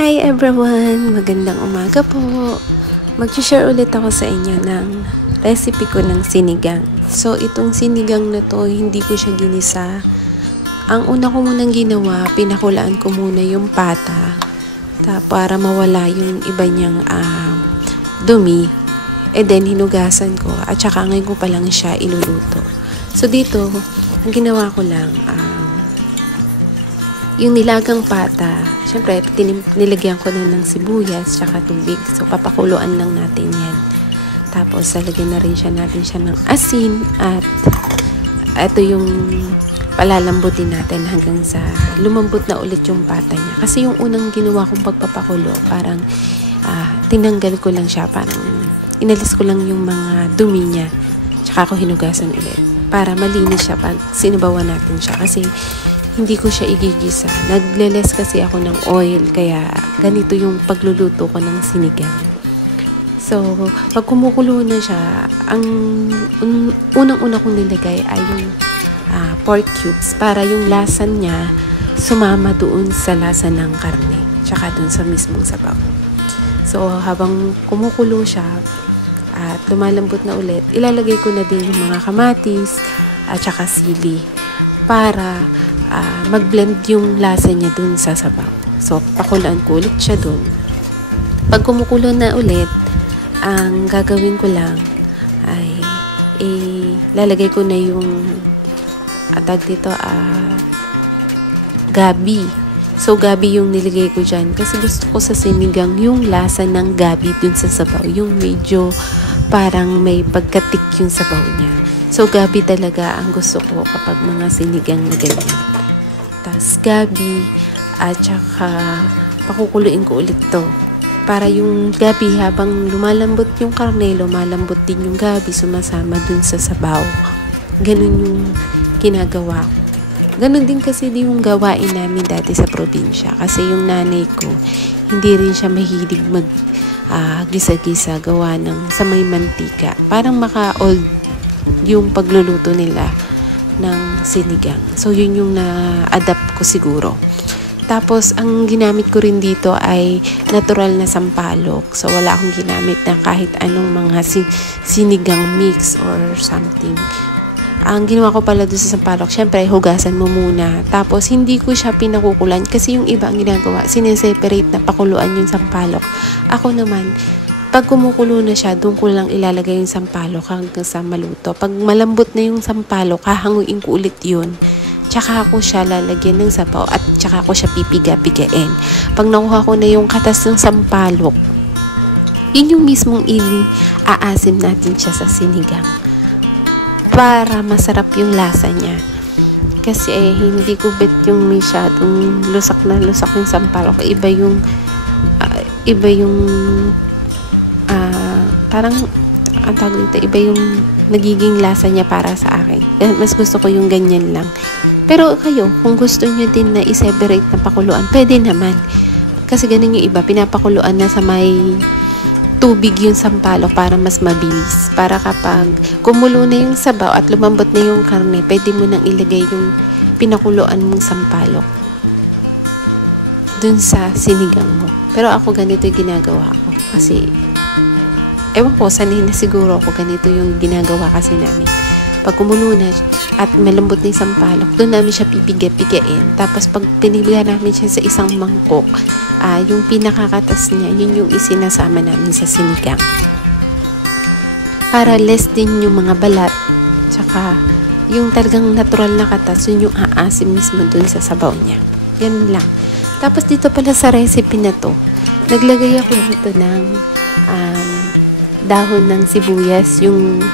Hi everyone! Magandang umaga po! Mag-share ulit ako sa inyo ng recipe ko ng sinigang. So, itong sinigang na to, hindi ko siya ginisa. Ang una ko munang ginawa, pinakulaan ko muna yung pata para mawala yung iba niyang dumi. And then, hinugasan ko at saka ngayon ko pa lang siya iluluto. So, dito, ang ginawa ko lang, yung nilagang pata, syempre, nilagyan ko na ng sibuyas tsaka tubig. So, papakuluan lang natin yan. Tapos, lalagyan na rin natin siya ng asin at ito yung palalambutin natin hanggang sa lumambot na ulit yung pata niya. Kasi yung unang ginawa kong pagpapakulo, parang tinanggal ko lang siya. Parang inalis ko lang yung mga dumi niya. Tsaka ako hinugasan ulit. Para malinis siya pag sinabawan natin siya. Kasi hindi ko siya igigisa. Nagleles kasi ako ng oil, kaya ganito yung pagluluto ko ng sinigang. So, pag kumukulo na siya, ang unang-una kong nilagay ay yung pork cubes para yung lasa niya sumama doon sa lasa ng karne, tsaka doon sa mismong sabaw. So, habang kumukulo siya at lumalambot na ulit, ilalagay ko na din yung mga kamatis at tsaka sili para mag-blend yung lasa niya dun sa sabaw. So, pakulaan ko ulit siya dun. Pag kumukulo na ulit, ang gagawin ko lang ay lalagay ko na yung gabi. So, gabi yung nilagay ko dyan. Kasi gusto ko sa sinigang yung lasa ng gabi dun sa sabaw. Yung medyo parang may pagkatik yung sabaw niya. So, gabi talaga ang gusto ko kapag mga sinigang na ganyan. Tapos, gabi at saka pakukuluin ko ulit to. Para yung gabi, habang lumalambot yung karne, lumalambot din yung gabi, sumasama dun sa sabaw. Ganun yung ginagawa ko. Ganun din kasi yung gawain namin dati sa probinsya. Kasi yung nanay ko, hindi rin siya mahilig gisa-gisa gawa ng sa may mantika. Parang maka-old yung pagluluto nila ng sinigang. So, yun yung na-adapt ko siguro. Tapos, ang ginamit ko rin dito ay natural na sampalok. So, wala akong ginamit na kahit anong mga sinigang mix or something. Ang ginawa ko pala doon sa sampalok, syempre, hugasan mo muna. Tapos, hindi ko siya pinakukulan kasi yung iba ang ginagawa, sineseparate na pakuluan yung sampalok. Ako naman, pag kumukulo na siya, doon ko lang ilalagay yung sampalok hanggang sa maluto. Pag malambot na yung sampalok, hahanguin ko ulit yun. Tsaka ako siya lalagyan ng sabaw at tsaka ako siya pipiga-pigain. Pag nakuha ko na yung katas ng sampalok, yun yung mismong aasim natin siya sa sinigang. Para masarap yung lasa niya. Kasi hindi ko bet yung masyadong lusak na lusak yung sampalok. Iba yung parang ang tawag dito, iba yung nagiging lasa niya para sa akin. Mas gusto ko yung ganyan lang. Pero kayo, kung gusto niyo din na i-separate na pakuluan, pwede naman. Kasi ganun yung iba, pinapakuluan na sa may tubig yung sampalok para mas mabilis. Para kapag kumulo na yung sabaw at lumambot na yung karne, pwede mo nang ilagay yung pinakuluan mong sampalok dun sa sinigang mo. Pero ako ganito yung ginagawa ko. Kasi ewan ko, sanay na siguro ako, ganito yung ginagawa kasi namin. Pag kumulo na at malambot na yung sampalok, doon namin siya pipiga-pigain. Tapos pag pinilihan namin siya sa isang mangkok, yung pinakakatas niya, yun yung isinasama namin sa sinigang. Para less din yung mga balat, tsaka yung talagang natural na katas, yun yung aasim mismo doon sa sabaw niya. Yan lang. Tapos dito pala sa recipe na to, naglagay ako dito ng dahon ng sibuyas, yung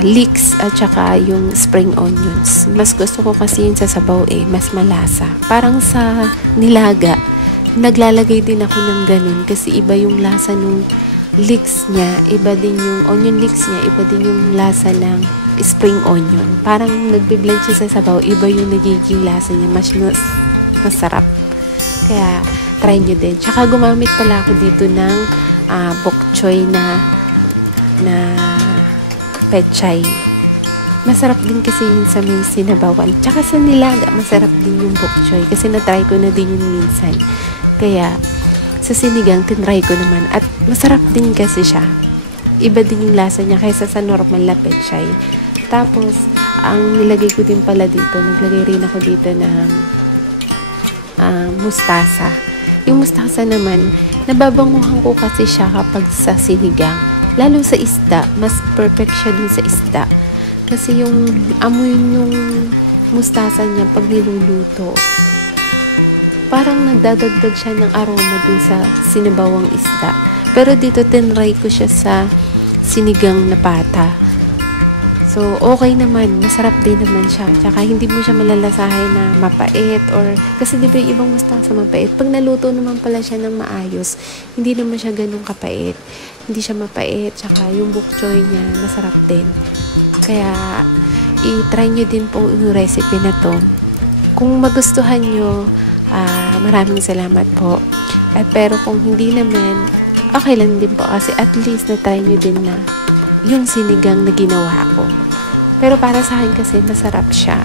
leeks at saka yung spring onions. Mas gusto ko kasi yun sa sabaw mas malasa. Parang sa nilaga, naglalagay din ako ng ganun kasi iba yung lasa ng leeks niya, iba din yung onion leeks niya, iba din yung lasa ng spring onion. Parang nagbe-blend siya sa sabaw, iba yung nagiging lasa niya, mas masarap. Kaya try nyo din. Tsaka gumamit pala ako dito ng bok choy na pechay. Masarap din kasi yun sa may sinabawan. Tsaka sa nilaga, masarap din yung bok choy. Kasi na-try ko na din yun minsan. Kaya, sa sinigang, tinry ko naman. At masarap din kasi siya. Iba din yung lasa niya kaysa sa normal na pechay. Tapos, ang nilagay ko din pala dito, naglagay rin ako dito ng mustasa. Yung mustasa naman, nababanguhan ko kasi siya kapag sa sinigang. Lalo sa isda, mas perfect siya dun sa isda. Kasi yung amoy yung mustasa niya pag niluluto, parang nagdadagdag siya ng aroma dun sa sinabawang isda. Pero dito tinry ko siya sa sinigang na pata. So, okay naman. Masarap din naman siya. Tsaka, hindi mo siya malalasahin na mapait or... Kasi di ba yung ibang mustasa mapait? Pag naluto naman pala siya ng maayos, hindi naman siya ganun kapait. Hindi siya mapait. Tsaka, yung bok choy niya, masarap din. Kaya, i-try nyo din po yung recipe na to. Kung magustuhan nyo, maraming salamat po. Pero kung hindi naman, okay lang din po. Kasi at least na-try nyo din na yung sinigang na ginawa ko. Pero para sa akin kasi masarap siya.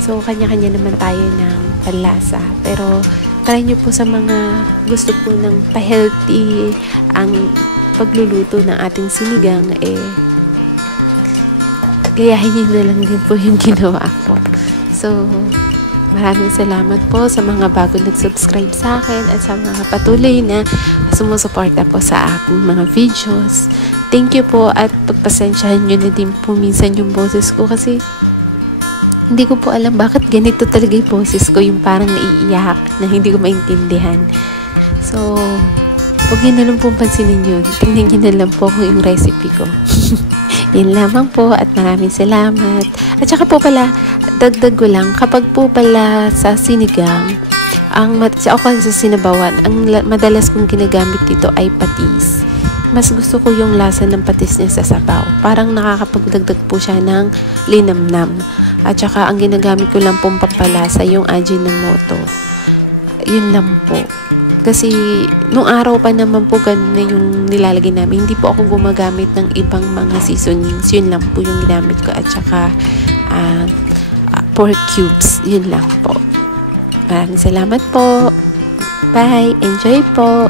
So, kanya-kanya naman tayo ng panlasa. Pero, try nyo po sa mga gusto po ng pa-healthy ang pagluluto ng ating sinigang, gayahin nyo na lang din po yung ginawa ko. So, maraming salamat po sa mga bago nag-subscribe sa akin at sa mga patuloy na sumusuporta po sa aking mga videos. Thank you po at pagpasensyahan nyo na din po minsan yung boses ko kasi hindi ko po alam bakit ganito talaga yung boses ko, yung parang naiiyak na hindi ko maintindihan. So, huwag nyo na lang po pansinin yun. Tingnan nyo na lang po kung yung recipe ko. Yan lamang po at maraming salamat. At saka po pala, dagdag ko lang, kapag po pala sa sinigang, ako sa sinabawan, ang madalas kong ginagamit dito ay patis. Mas gusto ko yung lasa ng patis niya sa sabaw. Parang nakakapagdagdag po siya ng linamnam. At saka ang ginagamit ko lang pong pampalasa yung Ajinomoto. Yun lang po. Kasi nung araw pa naman po ganun na yung nilalagay namin. Hindi po ako gumagamit ng ibang mga seasonings. Yun lang po yung ginamit ko. At saka pork cubes. Yun lang po. Maraming salamat po. Bye. Enjoy po.